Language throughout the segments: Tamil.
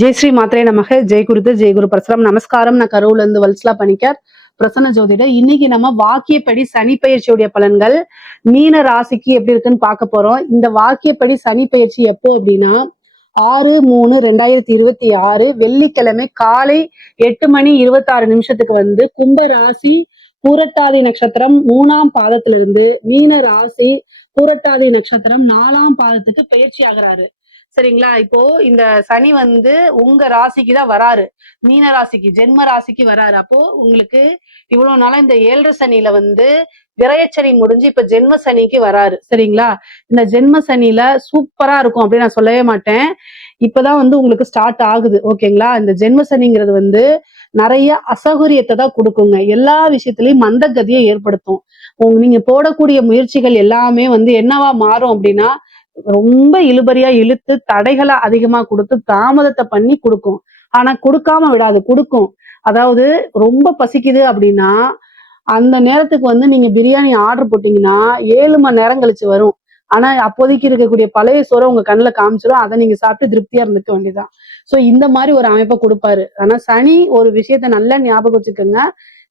ஜெய் ஸ்ரீ மாத்ரே நமக. ஜெய் குருது ஜெய் குரு பரசுராம். நமஸ்காரம். நான் கரூர்ல இருந்து வல்சலா பணிக்கர், பிரசன்ன ஜோதிட. இன்னைக்கு நம்ம வாக்கியப்படி சனி பயிற்சியுடைய பலன்கள் மீன ராசிக்கு எப்படி இருக்குன்னு பார்க்க போறோம். இந்த வாக்கியப்படி சனி பயிற்சி எப்போ அப்படின்னா 6/3/2026 வெள்ளிக்கிழமை காலை 8:26 வந்து கும்ப ராசி பூரட்டாதி நட்சத்திரம் 3ஆம் பாதத்திலிருந்து மீன ராசி பூரட்டாதி நட்சத்திரம் 4ஆம் பாதத்துக்கு பயிற்சி ஆகிறாரு. சரிங்களா? இப்போ இந்த சனி வந்து உங்க ராசிக்கு தான் வராரு, மீன ராசிக்கு, ஜென்ம ராசிக்கு வராரு. அப்போ உங்களுக்கு இவ்வளவு நாளா இந்த 7 சனியில வந்து விரயச்சனி முடிஞ்சு இப்ப ஜென்ம சனிக்கு வராரு. சரிங்களா? இந்த ஜென்ம சனியில சூப்பரா இருக்கும் அப்படின்னு நான் சொல்லவே மாட்டேன். இப்பதான் வந்து உங்களுக்கு ஸ்டார்ட் ஆகுது. ஓகேங்களா? இந்த ஜென்ம சனிங்கிறது வந்து நிறைய அசௌகரியத்தை தான் கொடுக்குங்க. எல்லா விஷயத்திலயும் மந்தகதியை ஏற்படுத்தும். நீங்க போடக்கூடிய முயற்சிகள் எல்லாமே வந்து என்னவா மாறும் அப்படின்னா ரொம்ப இழுபறியா இழுத்து தடைகளை அதிகமா கொடுத்து தாமதத்தை பண்ணி கொடுக்கும். ஆனா கொடுக்காம விடாது, கொடுக்கும். அதாவது ரொம்ப பசிக்குது அப்படின்னா அந்த நேரத்துக்கு வந்து நீங்க பிரியாணி ஆர்டர் போட்டீங்கன்னா 7 மணி நேரம் கழிச்சு வரும். ஆனா அப்போதைக்கு இருக்கக்கூடிய பழைய சோறை உங்க கண்ணுல காமிச்சிடும். அதை நீங்க சாப்பிட்டு திருப்தியா இருந்துக்க வேண்டியதுதான். சோ இந்த மாதிரி ஒரு அமைப்பை கொடுப்பாரு. ஆனா சனி ஒரு விஷயத்த நல்லா ஞாபகம் வச்சுக்கோங்க.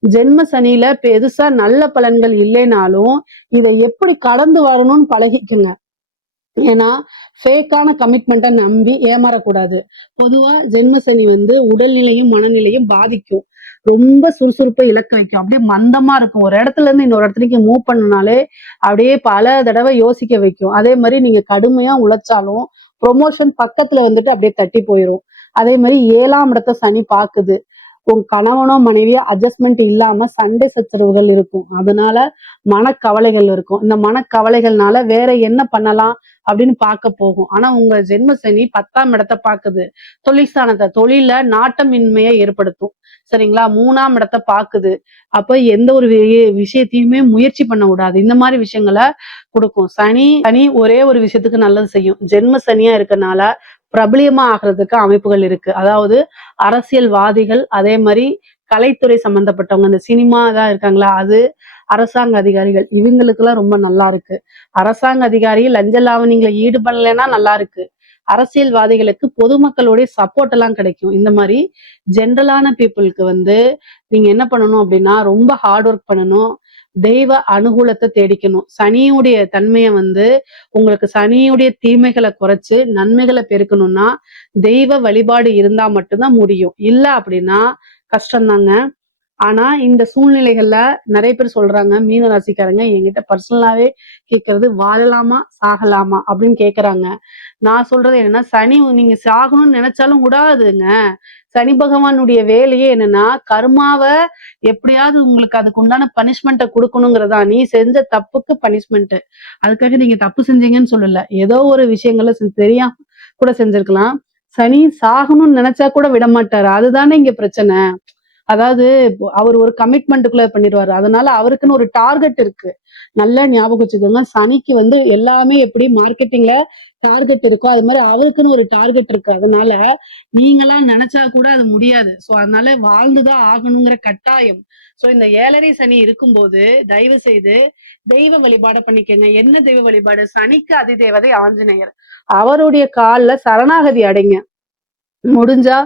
ஜென்ம சனியில பெருசா நல்ல பலன்கள் இல்லைனாலும் இதை எப்படி கடந்து வரணும்னு பழகிக்குங்க. ஏன்னா ஃபேக்கான கமிட்மெண்ட்டை நம்பி ஏமாறக்கூடாது. பொதுவா ஜென்ம சனி வந்து உடல்நிலையும் மனநிலையும் பாதிக்கும். ரொம்ப சுறுசுறுப்பை இழக்க வைக்கும். அப்படியே மந்தமா இருக்கும். ஒரு இடத்துல இருந்து இன்னொரு இடத்துக்கு மூவ் பண்ணனாலே அப்படியே பல தடவை யோசிக்க வைக்கும். அதே மாதிரி நீங்க கடுமையா உழைச்சாலும் ப்ரொமோஷன் பக்கத்துல வந்துட்டு அப்படியே தட்டி போயிடும். அதே மாதிரி 7ஆம் இடத்தை சனி பாக்குது. உங்க கணவனோ மனைவியோ அட்ஜஸ்ட்மெண்ட் இல்லாம சண்டை சச்சரவுகள் இருக்கும். அதனால மனக்கவலைகள் இருக்கும். இந்த மனக்கவலைகள்னால வேற என்ன பண்ணலாம் அப்படின்னு பார்க்க போகும். ஆனா உங்க ஜென்ம சனி 10ஆம் இடத்தை பாக்குது. தொழில் ஸ்தானத்தை, தொழில நாட்டமின்மையை ஏற்படுத்தும். சரிங்களா? 3ஆம் இடத்தை பாக்குது. அப்ப எந்த ஒரு விஷயத்தையுமே முயற்சி பண்ண கூடாது. இந்த மாதிரி விஷயங்களை கொடுக்கும். சனி சனி ஒரே ஒரு விஷயத்துக்கு நல்லது செய்யும். ஜென்ம சனியா இருக்கனால பிரபலியமா ஆகிறதுக்கு அமைப்புகள் இருக்கு. அதாவது அரசியல்வாதிகள், அதே மாதிரி கலைத்துறை சம்பந்தப்பட்டவங்க, இந்த சினிமா தான் இருக்காங்களா, அது அரசாங்க அதிகாரிகள், இவங்களுக்கு எல்லாம் ரொம்ப நல்லா இருக்கு. அரசாங்க அதிகாரி லஞ்ச லாவணிகளை ஈடுபடலைன்னா நல்லா இருக்கு. அரசியல்வாதிகளுக்கு பொதுமக்களுடைய சப்போர்ட் எல்லாம் கிடைக்கும். இந்த மாதிரி ஜென்ரலான பீப்புளுக்கு வந்து நீங்க என்ன பண்ணணும் அப்படின்னா ரொம்ப ஹார்ட் ஒர்க் பண்ணணும். தெய்வ அனுகூலத்தை தேடிக்கணும். சனியுடைய தன்மையை வந்து உங்களுக்கு சனியுடைய தீமைகளை குறைச்சு நன்மைகளை பெருக்கணும்னா தெய்வ வழிபாடு இருந்தா மட்டும்தான் முடியும். இல்ல அப்படின்னா கஷ்டம்தாங்க. ஆனா இந்த சூழ்நிலைகள்ல நிறைய பேர் சொல்றாங்க, மீன ராசிக்காரங்க என்கிட்ட பர்சனலாவே கேட்கறது, வாழலாமா சாகலாமா அப்படின்னு கேக்குறாங்க. நான் சொல்றது என்னன்னா, சனி நீங்க சாகணும்னு நினைச்சாலும் விடாதுங்க. சனி பகவானுடைய வேலையே என்னன்னா கர்மாவ எப்படியாவது உங்களுக்கு அதுக்கு உண்டான பனிஷ்மெண்ட்டை கொடுக்கணுங்கிறதா. நீ செஞ்ச தப்புக்கு பனிஷ்மெண்ட். அதுக்காக நீங்க தப்பு செஞ்சீங்கன்னு சொல்லல. ஏதோ ஒரு விஷயங்கள தெரியாம கூட செஞ்சிருக்கலாம். சனி சாகணும்னு நினைச்சா கூட விட மாட்டாரு. அதுதானே இங்க பிரச்சனை. அதாவது அவர் ஒரு கமிட்மெண்ட்டுக்குள்ள பண்ணிடுவாரு. அதனால அவருக்குன்னு ஒரு டார்கெட் இருக்கு. நல்லா ஞாபகம் வச்சுக்கோங்க. சனிக்கு வந்து எல்லாமே எப்படி மார்க்கெட்டிங்ல டார்கெட் இருக்கோ அது மாதிரி அவருக்குன்னு ஒரு டார்கெட் இருக்கு. அதனால நீங்களாம் நினைச்சா கூட அது முடியாது. சோ அதனால வாழ்ந்துதான் ஆகணுங்கிற கட்டாயம். சோ இந்த 7.5 சனி இருக்கும்போது தயவு செய்து தெய்வ வழிபாடு பண்ணிக்கங்க. என்ன தெய்வ வழிபாடு? சனிக்கு அதிதேவதை ஆஞ்சநேயர். அவருடைய கால்ல சரணாகதி அடைங்க. முடிஞ்சா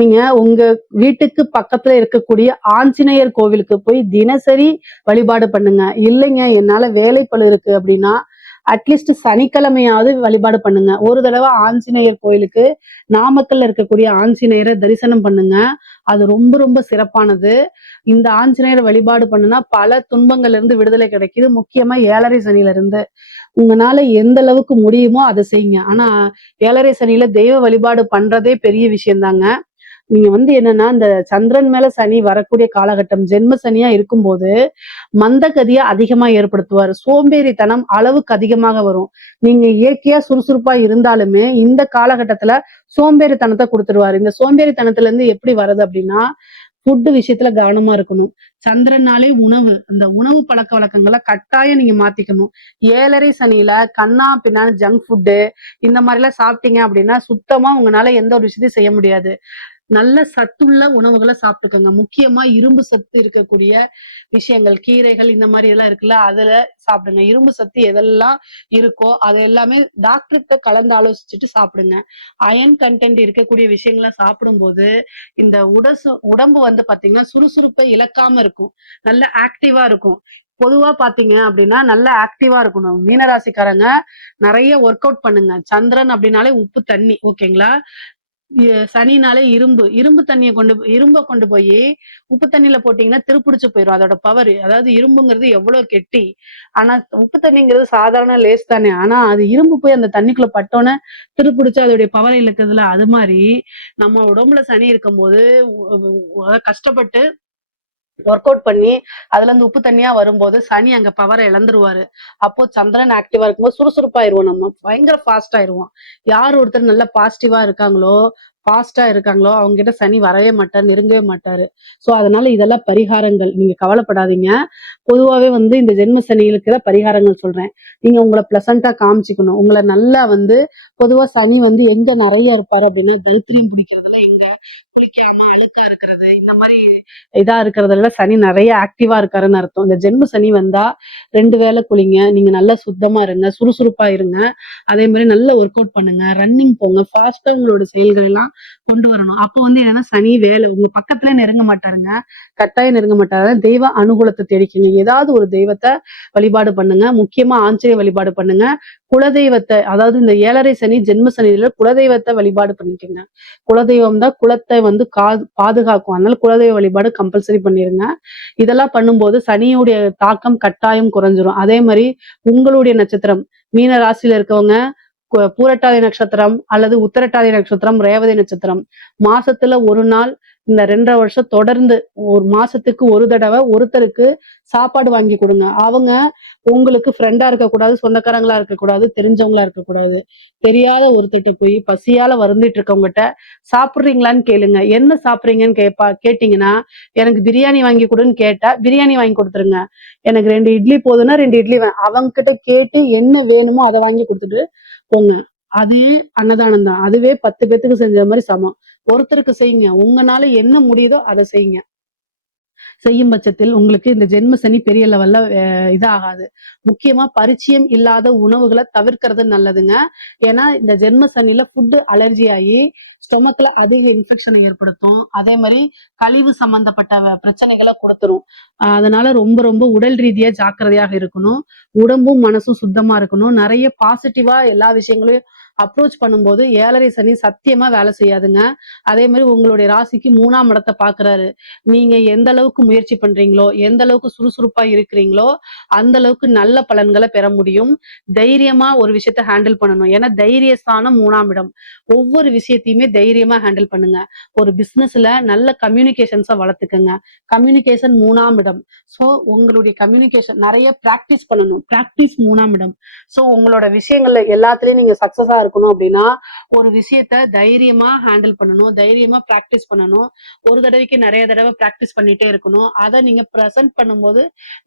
நீங்க உங்க வீட்டுக்கு பக்கத்துல இருக்கக்கூடிய ஆஞ்சநேயர் கோவிலுக்கு போய் தினசரி வழிபாடு பண்ணுங்க. இல்லைங்க என்னால வேலைப்பளு இருக்கு அப்படின்னா அட்லீஸ்ட் சனிக்கிழமையாவது வழிபாடு பண்ணுங்க. ஒரு தடவை ஆஞ்சநேயர் கோயிலுக்கு நாமக்கல்ல இருக்கக்கூடிய ஆஞ்சநேயரை தரிசனம் பண்ணுங்க. அது ரொம்ப ரொம்ப சிறப்பானது. இந்த ஆஞ்சநேயர் வழிபாடு பண்ணுனா பல துன்பங்கள்ல இருந்து விடுதலை கிடைக்குது. முக்கியமா 7.5 சனியில இருந்து உங்களால எந்த அளவுக்கு முடியுமோ அதை செய்யுங்க. ஆனா 7.5 சனியில தெய்வ வழிபாடு பண்றதே பெரிய விஷயம்தாங்க. நீங்க வந்து என்னன்னா இந்த சந்திரன் மேல சனி வரக்கூடிய காலகட்டம் ஜென்ம சனியா இருக்கும்போது மந்தகதியா அதிகமா ஏற்படுத்துவார். சோம்பேறித்தனம் அளவுக்கு அதிகமாக வரும். நீங்க இயற்கையா சுறுசுறுப்பா இருந்தாலுமே இந்த காலகட்டத்துல சோம்பேறித்தனத்தை கொடுத்துருவாரு. இந்த சோம்பேறித்தனத்துல இருந்து எப்படி வருது அப்படின்னா ஃபுட்டு விஷயத்துல கவனமா இருக்கணும். சந்திரனாலே உணவு, அந்த உணவு பழக்க வழக்கங்களை கட்டாயம் நீங்க மாத்திக்கணும். 7.5 சனியில கண்ணா பின்னான்னு ஜங்க் ஃபுட்டு இந்த மாதிரி எல்லாம் சாப்பிட்டீங்க அப்படின்னா சுத்தமா உங்களால எந்த ஒரு விஷயத்தையும் செய்ய முடியாது. நல்ல சத்துள்ள உணவுகளை சாப்பிட்டுக்கோங்க. முக்கியமா இரும்பு சத்து இருக்கக்கூடிய விஷயங்கள், கீரைகள் இந்த மாதிரி எல்லாம் இருக்குல்ல, அதுல சாப்பிடுங்க. இரும்பு சத்து எதெல்லாம் இருக்கோ அது எல்லாமே டாக்டர்கிட்ட கலந்து ஆலோசிச்சுட்டு சாப்பிடுங்க. அயன் கண்டென்ட் இருக்கக்கூடிய விஷயங்களை சாப்பிடும்போது இந்த உடம்பு வந்து பாத்தீங்கன்னா சுறுசுறுப்பை இழக்காம இருக்கும். நல்ல ஆக்டிவா இருக்கும். பொதுவா பாத்தீங்க அப்படின்னா நல்ல ஆக்டிவா இருக்கணும். மீனராசிக்காரங்க நிறைய ஒர்க் அவுட் பண்ணுங்க. சந்திரன் அப்படின்னாலே உப்பு தண்ணி, ஓகேங்களா? சனினாலே இரும்பு, இரும்ப கொண்டு போய் உப்பு தண்ணியில போட்டீங்கன்னா திருப்பிடிச்சு போயிடும். அதோட பவர், அதாவது இரும்புங்கிறது எவ்வளவு கெட்டி. ஆனா உப்பு தண்ணிங்கிறது சாதாரண லேஸ் தானே. ஆனா அது இரும்பு போய் அந்த தண்ணிக்குள்ள பட்டோன்னே திருப்பிடிச்சு அதோடைய பவரை இழக்குதுல. அது மாதிரி நம்ம உடம்புல சனி இருக்கும்போது கஷ்டப்பட்டு ஒர்க் அவுட் பண்ணி அதுல இருந்து உப்பு தண்ணியா வரும்போது சனி அங்க பவரை இழந்துருவாரு. அப்போ சந்திரன் ஆக்டிவா இருக்கும்போது சுறுசுறுப்பாயிருவோம், நம்ம பயங்கர ஃபாஸ்ட் ஆயிருவோம். யார் ஒருத்தர் நல்லா பாசிட்டிவா இருக்காங்களோ, ஃபாஸ்டா இருக்காங்களோ அவங்க கிட்ட சனி வரவே மாட்டார், நெருங்கவே மாட்டாரு. சோ அதனால இதெல்லாம் பரிகாரங்கள், நீங்க கவலைப்படாதீங்க. பொதுவாவே வந்து இந்த ஜென்ம சனிகளுக்கு தான் பரிகாரங்கள் சொல்றேன். நீங்க உங்களை பிளசண்டா காமிச்சுக்கணும். உங்களை நல்லா வந்து பொதுவா சனி வந்து எங்க நிறைய இருப்பாரு அப்படின்னா தைத்திரியம் பிடிக்கிறதுல, எங்க குளிக்காம அழுக்கா இருக்கிறது, இந்த மாதிரி இதா இருக்கிறதுல சனி நிறைய ஆக்டிவா இருக்காருன்னு அர்த்தம். இந்த ஜென்ம சனி வந்தா 2 வேளை குளிங்க, நீங்க நல்லா சுத்தமா இருங்க, சுறுசுறுப்பா இருங்க. அதே மாதிரி நல்ல ஒர்க் அவுட் பண்ணுங்க, ரன்னிங் போங்க, ஃபாஸ்டா உங்களோட செயல்கள் எல்லாம் கொண்டு வரணும். அப்போ வந்து என்னன்னா சனி வேலை உங்க பக்கத்துல நெருங்க மாட்டாருங்க, கட்டாயம் நெருங்க மாட்டாரு. தெய்வ அனுகூலத்தை தேடிக்கங்க. ஏதாவது ஒரு தெய்வத்தை வழிபாடு பண்ணுங்க. முக்கியமா ஆஞ்சநேய வழிபாடு பண்ணுங்க. குலதெய்வத்தை, அதாவது இந்த 7.5 சனி ஜென்ம சனியில குலதெய்வத்தை வழிபாடு பண்ணிக்கோங்க. குலதெய்வம் தான் குலத்தை வந்து பாதுகாக்கும். அதனால குலதெய்வ வழிபாடு கம்பல்சரி பண்ணிருங்க. இதெல்லாம் பண்ணும்போது சனியுடைய தாக்கம் கட்டாயம் குறைஞ்சிரும். அதே மாதிரி உங்களுடைய நட்சத்திரம் மீன ராசியில இருக்கவங்க பூரட்டாதி நட்சத்திரம் அல்லது உத்தரட்டாதி நட்சத்திரம், ரேவதி நட்சத்திரம், மாசத்துல ஒரு நாள் இந்த 2.5 வருஷம் தொடர்ந்து ஒரு மாசத்துக்கு ஒரு தடவை ஒருத்தருக்கு சாப்பாடு வாங்கி கொடுங்க. அவங்க உங்களுக்கு ஃப்ரெண்டா இருக்கக்கூடாது, சொந்தக்காரங்களா இருக்கக்கூடாது, தெரிஞ்சவங்களா இருக்கக்கூடாது. தெரியாத ஒருத்தர்கிட்ட போய் பசியால வருந்திட்டு இருக்கவங்ககிட்ட சாப்பிடுறீங்களான்னு கேளுங்க. என்ன சாப்பிடுறீங்கன்னு கேட்டீங்கன்னா, எனக்கு பிரியாணி வாங்கி கொடுன்னு கேட்டா பிரியாணி வாங்கி கொடுத்துருங்க. எனக்கு 2 இட்லி போதுன்னா 2 இட்லி அவங்க கிட்ட கேட்டு என்ன வேணுமோ அதை வாங்கி கொடுத்துட்டு போங்க. அதே அன்னதானம் தான். அதுவே 10 பேத்துக்கு செஞ்ச மாதிரி சமம். ஒருத்தருக்கு செய்யுங்க. உங்களால என்ன முடியுதோ அதை செய்யுங்க. செய்யும் பட்சத்தில் உங்களுக்கு இந்த ஜென்ம சனி பெரிய லெவல்ல இதாகாது. முக்கியமா பரிச்சயம் இல்லாத உணவுகளை தவிர்க்கிறது நல்லதுங்க. ஏன்னா இந்த ஜென்ம சனியில ஃபுட் அலர்ஜி ஆகி ஸ்டொமக்ல அதிக இன்ஃபெக்ஷனை ஏற்படுத்தும். அதே மாதிரி கழிவு சம்பந்தப்பட்ட பிரச்சனைகளை கொடுத்துரும். அதனால ரொம்ப ரொம்ப உடல் ரீதியா ஜாக்கிரதையாக இருக்கணும். உடம்பும் மனசும் சுத்தமா இருக்கணும். நிறைய பாசிட்டிவா எல்லா விஷயங்களையும் அப்ரோச் பண்ணும்போது 7.5 சனி சத்தியமா வேலை செய்யாதுங்க. அதே மாதிரி உங்களுடைய ராசிக்கு 3ஆம் இடத்தை பாக்குறாரு. நீங்க எந்த அளவுக்கு முயற்சி பண்றீங்களோ, எந்த அளவுக்கு சுறுசுறுப்பா இருக்கிறீங்களோ அந்த அளவுக்கு நல்ல பலன்களை பெற முடியும். தைரியமா ஒரு விஷயத்த ஹேண்டில் பண்ணணும். ஏன்னா தைரியஸ்தானம் 3ஆம் இடம். ஒவ்வொரு விஷயத்தையுமே தைரியமா ஹேண்டில் பண்ணுங்க. ஒரு பிசினஸ்ல நல்ல கம்யூனிகேஷன்ஸை வளர்த்துக்கங்க. கம்யூனிகேஷன் 3ஆம் இடம். சோ உங்களுடைய கம்யூனிகேஷன் நிறைய பிராக்டிஸ் பண்ணணும். பிராக்டிஸ் 3ஆம் இடம். சோ உங்களோட விஷயங்கள்ல எல்லாத்துலயும் நீங்க சக்சஸா இருக்கணும் அப்படின்னா ஒரு விஷயத்த தைரியமா ஹேண்டில் பண்ணணும், தைரியமா பிராக்டிஸ் பண்ணணும். ஒரு தடவைக்கு நிறைய தடவை பிராக்டிஸ் பண்ணிட்டே இருக்கணும். அதை நீங்க ப்ரெசென்ட் பண்ணும்போது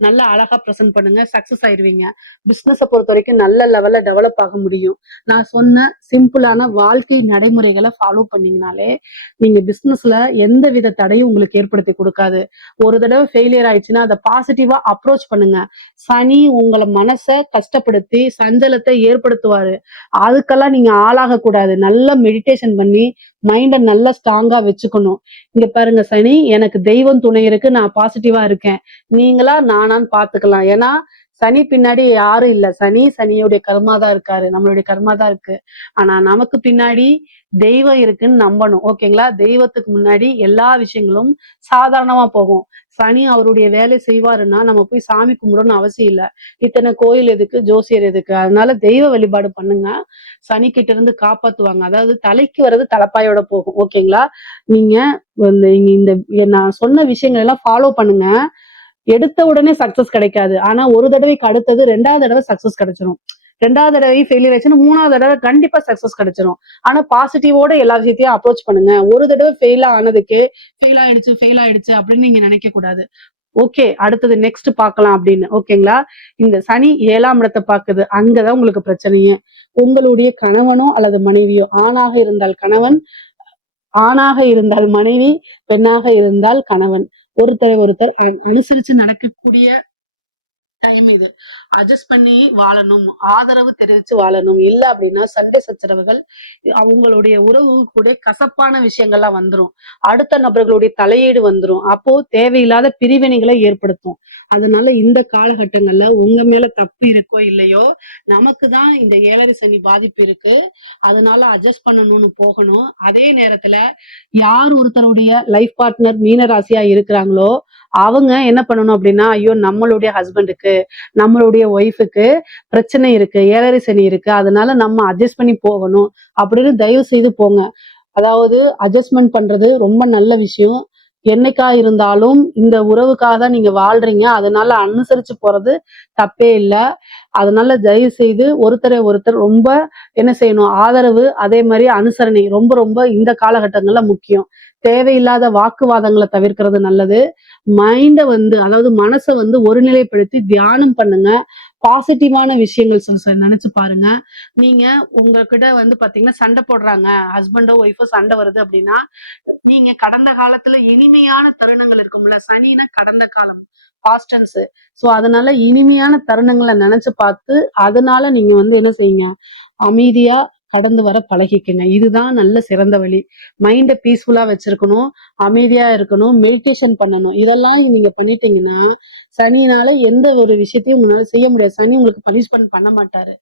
நல்லா அழகா ப்ரெசென்ட் பண்ணுங்க, சக்சஸ் ஆயிருவீங்க. பிசினஸை பொறுத்த வரைக்கும் நல்ல லெவல்ல டெவலப் ஆக முடியும். நான் சொன்ன சிம்பிளான வாழ்க்கை நடைமுறைகளை ஃபாலோ பண்ணீங்கனாலே நீங்க பிசினஸ்ல எந்த வித தடையும் உங்களுக்கு ஏற்படுத்தி கொடுக்காது. ஒரு தடவை ஃபெயிலியர் ஆயிடுச்சுன்னா அதை பாசிட்டிவா அப்ரோச் பண்ணுங்க. சனி உங்களை மனசை கஷ்டப்படுத்தி சஞ்சலத்தை ஏற்படுத்துவாரு. அதுக்கெல்லாம் நீங்க ஆளாக கூடாது. நல்லா மெடிடேஷன் பண்ணி மைண்ட நல்லா ஸ்ட்ராங்கா வச்சுக்கணும். இங்க பாருங்க சனி, எனக்கு தெய்வம் துணை இருக்கு, நான் பாசிட்டிவா இருக்கேன், நீங்களா நானான்னு பாத்துக்கலாம். ஏன்னா சனி பின்னாடி யாரும் இல்ல. சனியுடைய கர்மா தான் இருக்காரு, நம்மளுடைய கர்மா தான் இருக்கு. ஆனா நமக்கு பின்னாடி தெய்வம் இருக்குன்னு நம்பணும். ஓகேங்களா? தெய்வத்துக்கு முன்னாடி எல்லா விஷயங்களும் சாதாரணமா போகும். சனி அவருடைய வேலை செய்வாருன்னா நம்ம போய் சாமி கும்பிடணும்னு அவசியம் இல்ல. இத்தனை கோயில் எதுக்கு, ஜோசியர் எதுக்கு? அதனால தெய்வ வழிபாடு பண்ணுங்க. சனி கிட்ட இருந்து காப்பாத்துவாங்க. அதாவது தலைக்கு வர்றது தலைப்பாயோட போகும். ஓகேங்களா? நீங்க இந்த நான் சொன்ன விஷயங்கள் எல்லாம் ஃபாலோ பண்ணுங்க. எடுத்த உடனே சக்சஸ் கிடைக்காது. ஆனா ஒரு தடவைக்கு அடுத்தது 2வது தடவை சக்சஸ் கிடைச்சிடும். 2வது தடவை ஃபெயிலியர் ஆச்சுன்னா 3வது தடவை கண்டிப்பா சக்சஸ் கிடைச்சிடும். ஆனா பாசிட்டிவோட எல்லா விஷயத்தையும் அப்ரோச் பண்ணுங்க. ஒரு தடவை ஃபெயில் ஆனதுக்கு ஃபெயில் ஆயிடுச்சு அப்படின்னு நீங்க நினைக்க கூடாது. ஓகே, அடுத்தது நெக்ஸ்ட் பார்க்கலாம் அப்படின்னு. ஓகேங்களா? இந்த சனி 7ஆம் இடத்தை பாக்குது. அங்கதான் உங்களுக்கு பிரச்சனையே. உங்களுடைய கணவனோ அல்லது மனைவியோ, ஆணாக இருந்தால் கணவன், ஆணாக இருந்தால் மனைவி, பெண்ணாக இருந்தால் கணவன். ஒருத்தரை ஒருத்தர் அனுசரிச்சு நடக்கக்கூடிய டைம் இது. அட்ஜஸ்ட் பண்ணி வாழணும், ஆதரவு தெரிவிச்சு வாழணும். இல்ல அப்படின்னா சண்டை சச்சரவுகள், அவங்களுடைய உறவு கூட கசப்பான விஷயங்கள்லாம் வந்துரும். அடுத்த நபர்களுடைய தலையீடு வந்துரும். அப்போ தேவையில்லாத பிரிவினைகளை ஏற்படுத்தும். அதனால இந்த காலகட்டங்கள்ல உங்க மேல தப்பு இருக்கோ இல்லையோ, நமக்கு தான் இந்த 7 சனி பாதிப்பு இருக்கு. அதனால அட்ஜஸ்ட் பண்ணணும்னு போகணும். அதே நேரத்துல யார் ஒருத்தருடைய லைஃப் பார்ட்னர் மீன ராசியா இருக்கிறாங்களோ, அவங்க என்ன பண்ணணும் அப்படின்னா, ஐயோ நம்மளுடைய ஹஸ்பண்டுக்கு, நம்மளுடைய ஒய்ஃபுக்கு பிரச்சனை இருக்கு, 7 சனி இருக்கு, அதனால நம்ம அட்ஜஸ்ட் பண்ணி போகணும் அப்படின்னு தயவு செய்து போங்க. அதாவது அட்ஜஸ்ட்மெண்ட் பண்றது ரொம்ப நல்ல விஷயம். என்னைக்கா இருந்தாலும் இந்த உறவுக்காக தான் நீங்க வாழ்றீங்க. அதனால அனுசரிச்சு போறது தப்பே இல்ல. அதனால தயவு செய்து ஒருத்தரை ஒருத்தர் ரொம்ப என்ன செய்யணும், ஆதரவு, அதே மாதிரி அனுசரணை ரொம்ப ரொம்ப இந்த காலகட்டங்கள்ல முக்கியம். தேவையில்லாத வாக்குவாதங்களை தவிர்க்கிறது நல்லது. மைண்ட வந்து அதாவது மனசை வந்து ஒருநிலைப்படுத்தி தியானம் பண்ணுங்க. பாசிட்டிவான விஷயங்கள் நினைச்சு பாருங்க. நீங்க உங்ககிட்ட வந்து பாத்தீங்கன்னா சண்டை போடுறாங்க, ஹஸ்பண்டோ ஒய்ஃபோ சண்டை வருது அப்படின்னா, நீங்க கடந்த காலத்துல இனிமையான தருணங்கள் இருக்கும்ல, சனினா கடந்த காலம், பாஸ்ட் டென்ஸ். சோ அதனால இனிமையான தருணங்களை நினைச்சு பார்த்து அதனால நீங்க வந்து என்ன செய்யுங்க, அமைதியா கடந்து வர பழகிக்கங்க. இதுதான் நல்ல சிறந்த வழி. மைண்ட பீஸ்ஃபுல்லா வச்சிருக்கணும், அமைதியா இருக்கணும், மெடிடேஷன் பண்ணணும். இதெல்லாம் நீங்க பண்ணிட்டீங்கன்னா சனினால எந்த ஒரு விஷயத்தையும் உங்களால செய்ய முடியாது. சனி உங்களுக்கு பனிஷ்மெண்ட் பண்ண மாட்டாரு.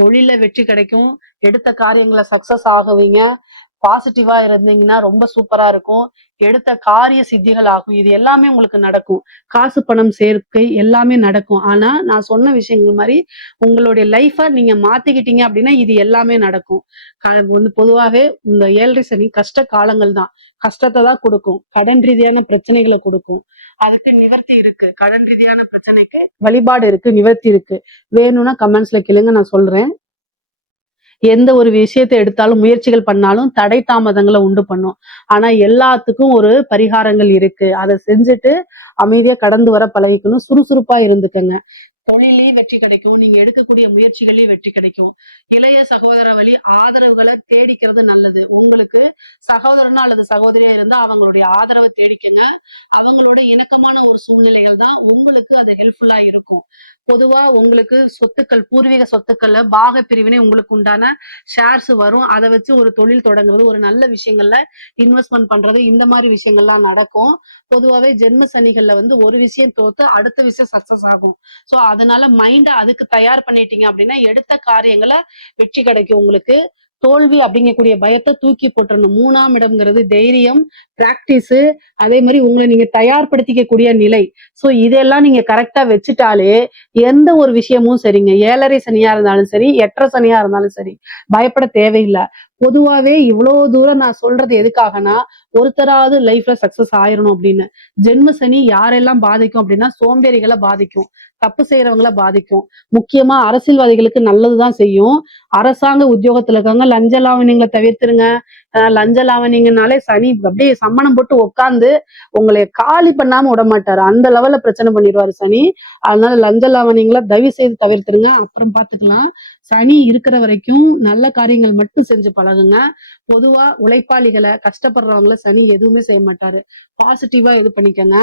தொழில வெற்றி கிடைக்கும், எடுத்த காரியங்களை சக்சஸ் ஆகுவீங்க. பாசிட்டிவா இருந்தீங்கன்னா ரொம்ப சூப்பரா இருக்கும். எடுத்த காரிய சித்திகள் ஆகும். இது எல்லாமே உங்களுக்கு நடக்கும். காசு பணம் சேர்க்கை எல்லாமே நடக்கும். ஆனா நான் சொன்ன விஷயங்கள் மாதிரி உங்களுடைய லைஃப நீங்க மாத்திக்கிட்டீங்க அப்படின்னா இது எல்லாமே நடக்கும். வந்து பொதுவாவே இந்த 7 சனி கஷ்ட காலங்கள் தான். கஷ்டத்தை தான் கொடுக்கும். கடன் ரீதியான பிரச்சனைகளை கொடுக்கும். அதுக்கு நிவர்த்தி இருக்கு. கடன் ரீதியான பிரச்சனைக்கு வழிபாடு இருக்கு, நிவர்த்தி இருக்கு. வேணும்னா கமெண்ட்ஸ்ல கேளுங்க, நான் சொல்றேன். எந்த ஒரு விஷயத்தை எடுத்தாலும் முயற்சிகள் பண்ணாலும் தடை தாமதங்களை உண்டு பண்ணும். ஆனா எல்லாத்துக்கும் ஒரு பரிகாரங்கள் இருக்கு. அதை செஞ்சுட்டு அமைதியா கடந்து வர பழகிக்கணும். சுறுசுறுப்பா இருந்துக்கங்க. தொழிலையும் வெற்றி கிடைக்கும், நீங்க எடுக்கக்கூடிய முயற்சிகளையும் வெற்றி கிடைக்கும். இளைய சகோதர வழி ஆதரவுகளை தேடிக்கிறது நல்லது. உங்களுக்கு சகோதரனா அல்லது சகோதரியா இருந்தா அவங்களுடைய ஆதரவை தேடிக்கங்க. அவங்களோட இணக்கமான ஒரு சூழ்நிலைகள் தான் உங்களுக்கு அது ஹெல்ப்ஃபுல்லா இருக்கும். பொதுவா உங்களுக்கு சொத்துக்கள், பூர்வீக சொத்துக்கள்ல பாக பிரிவினை உங்களுக்கு உண்டான ஷேர்ஸ் வரும். அதை வச்சு ஒரு தொழில் தொடங்குறது, ஒரு நல்ல விஷயங்கள்ல இன்வெஸ்ட்மெண்ட் பண்றது, இந்த மாதிரி விஷயங்கள்லாம் நடக்கும். பொதுவாவே ஜென்ம சனிகள்ல வந்து ஒரு விஷயம் தோத்து அடுத்த விஷயம் சக்சஸ் ஆகும். சோ அதனால மைண்ட அதுக்கு தயார் பண்ணிட்டீங்க அப்படின்னா எடுத்த காரியங்களை வெற்றி கிடைக்கும் உங்களுக்கு. தோல்வி அப்படிங்கக்கூடிய பயத்தை தூக்கி போட்டுறணும். 3ஆம் இடம்ங்கிறது தைரியம், பிராக்டிஸ், அதே மாதிரி உங்களை நீங்க தயார்படுத்திக்கக்கூடிய நிலை. சோ இதெல்லாம் நீங்க கரெக்டா வச்சுட்டாலே எந்த ஒரு விஷயமும் சரிங்க. 7 சனியா இருந்தாலும் சரி, 8 சனியா இருந்தாலும் சரி, பயப்பட தேவையில்லை. பொதுவாவே இவ்வளவு தூரம் நான் சொல்றது எதுக்காகனா, ஒருத்தராவது லைஃப்ல சக்சஸ் ஆயிரணும் அப்படின்னு. ஜென்ம சனி யாரெல்லாம் பாதிக்கும் அப்படின்னா சோம்பேறிகளை பாதிக்கும், தப்பு செய்யறவங்களை பாதிக்கும். முக்கியமா அரசியல்வாதிகளுக்கு நல்லதுதான் செய்யும். அரசாங்க உத்தியோகத்துல இருக்கவங்க லஞ்ச லாவணியங்களை தவிர்த்துருங்க. லஞ்ச லாவணிங்கனாலே சனி அப்படியே சம்மணம் போட்டு உட்காந்து உங்களை காலி பண்ணாம விட மாட்டாரு. அந்த லெவல்ல பிரச்சனை பண்ணிடுவாரு சனி. அதனால லஞ்ச லாவணியங்களை தயவு செய்து தவிர்த்துருங்க. அப்புறம் பாத்துக்கலாம். சனி இருக்கிற வரைக்கும் நல்ல காரியங்கள் மட்டும் செஞ்சு பழகுங்க. பொதுவா உழைப்பாளிகளை, கஷ்டப்படுறவங்களை சனி எதுவுமே செய்ய மாட்டாரு. பாசிட்டிவா இது பண்ணிக்கங்க.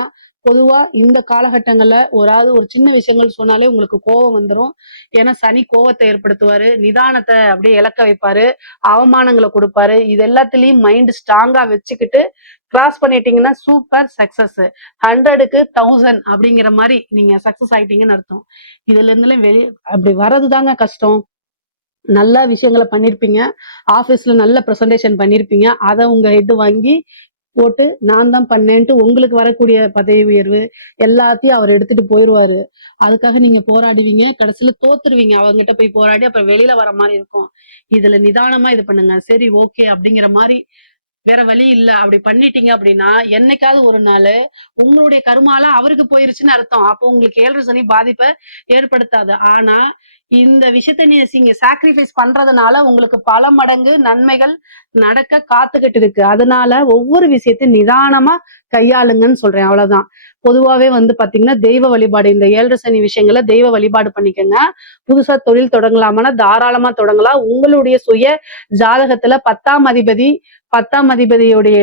பொதுவா இந்த காலகட்டங்கள்ல ஒரு சின்ன விஷயங்கள் சொன்னாலே உங்களுக்கு கோபம் வந்துடும். ஏன்னா சனி கோபத்தை ஏற்படுத்துவாரு, நிதானத்தை அப்படியே இழக்க வைப்பாரு, அவமானங்களை கொடுப்பாரு. இது எல்லாத்துலயும் மைண்ட் ஸ்ட்ராங்கா வச்சுக்கிட்டு கிராஸ் பண்ணிட்டீங்கன்னா சூப்பர் சக்சஸ். 100க்கு 1000 அப்படிங்கிற மாதிரி நீங்க சக்சஸ் ஆயிட்டீங்கன்னு அர்த்தம். இதுல இருந்துலாம் அப்படி வர்றதுதாங்க கஷ்டம். நல்ல விஷயங்களை பண்ணிருப்பீங்க, ஆபீஸ்ல நல்ல பிரசன்டேஷன் பண்ணிருப்பீங்க, அதை உங்க ஹெட் வாங்கி போட்டு நான் தான் பண்ணேன்ட்டு உங்களுக்கு வரக்கூடிய பதவி உயர்வு எல்லாத்தையும் அவர் எடுத்துட்டு போயிருவாரு. அதுக்காக நீங்க போராடுவீங்க, கடைசியில தோத்துருவீங்க. அவங்ககிட்ட போய் போராடி அப்புறம் வெளியில வர மாதிரி இருக்கும். இதுல நிதானமா இது பண்ணுங்க. சரி, ஓகே அப்படிங்கிற மாதிரி வேற வழி இல்ல. அப்படி பண்ணிட்டீங்க அப்படின்னா என்னைக்காவது ஒரு நாள் உங்களுடைய கருமால அவருக்கு போயிருச்சுன்னு அர்த்தம். அப்போ உங்களுக்கு 7 சனி பாதிப்பை ஏற்படுத்தாது. ஆனா இந்த விஷயத்த நீங்க சாக்ரிஃபைஸ் பண்றதுனால உங்களுக்கு பல மடங்கு நன்மைகள் நடக்க காத்துக்கிட்டு இருக்கு. அதனால ஒவ்வொரு விஷயத்தையும் நிதானமா கையாளுங்கன்னு சொல்றேன். அவ்வளவுதான். பொதுவாவே வந்து பாத்தீங்கன்னா தெய்வ வழிபாடு, இந்த 7 சனி விஷயங்களை தெய்வ வழிபாடு பண்ணிக்கங்க. புதுசா தொழில் தொடங்கலாமான்னா தாராளமா தொடங்கலாம். உங்களுடைய சுய ஜாதகத்துல 10ஆம் அதிபதி 10ஆம் அதிபதியுடைய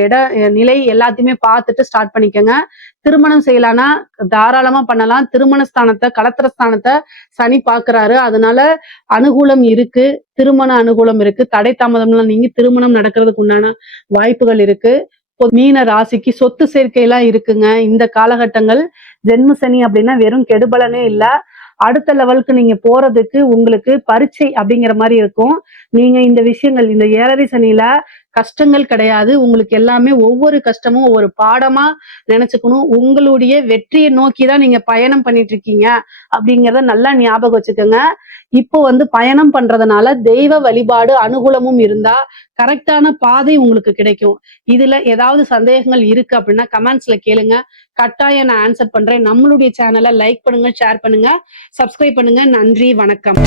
நிலை எல்லாத்தையுமே பார்த்துட்டு ஸ்டார்ட் பண்ணிக்கோங்க. திருமணம் செய்யலாம்னா தாராளமா பண்ணலாம். திருமண ஸ்தானத்தை, களத்திர ஸ்தானத்தை சனி பாக்குறாரு. அதனால அனுகூலம் இருக்கு, திருமண அனுகூலம் இருக்கு. தடை தாமதம்லாம் நீங்க திருமணம் நடக்கிறதுக்கு உண்டான வாய்ப்புகள் இருக்கு. மீன ராசிக்கு சொத்து சேர்க்கை எல்லாம் இருக்குங்க. இந்த காலகட்டங்கள் ஜென்ம சனி அப்படின்னா வெறும் கெடுபலனே இல்ல, அடுத்த லெவலுக்கு நீங்க போறதுக்கு உங்களுக்கு பரீட்சை அப்படிங்கிற மாதிரி இருக்கும். நீங்க இந்த விஷயங்கள், இந்த 7.5 சனியில கஷ்டங்கள் கிடையாது. உங்களுக்கு எல்லாமே ஒவ்வொரு கஷ்டமும் ஒவ்வொரு பாடமா நினைச்சுக்கணும். உங்களுடைய வெற்றியை நோக்கி தான் நீங்க பயணம் பண்ணிட்டு இருக்கீங்க அப்படிங்கிறத நல்லா ஞாபகம் வச்சுக்கோங்க. இப்போ பயணம் பண்றதுனால தெய்வ வழிபாடு அனுகூலமும் இருந்தா கரெக்டான பாதை உங்களுக்கு கிடைக்கும். இதுல ஏதாவது சந்தேகங்கள் இருக்கு அப்படின்னா கமெண்ட்ஸ்ல கேளுங்க, கட்டாயம் நான் ஆன்சர் பண்றேன். நம்மளுடைய சேனலை லைக் பண்ணுங்க, ஷேர் பண்ணுங்க, சப்ஸ்கிரைப் பண்ணுங்க. நன்றி, வணக்கம்.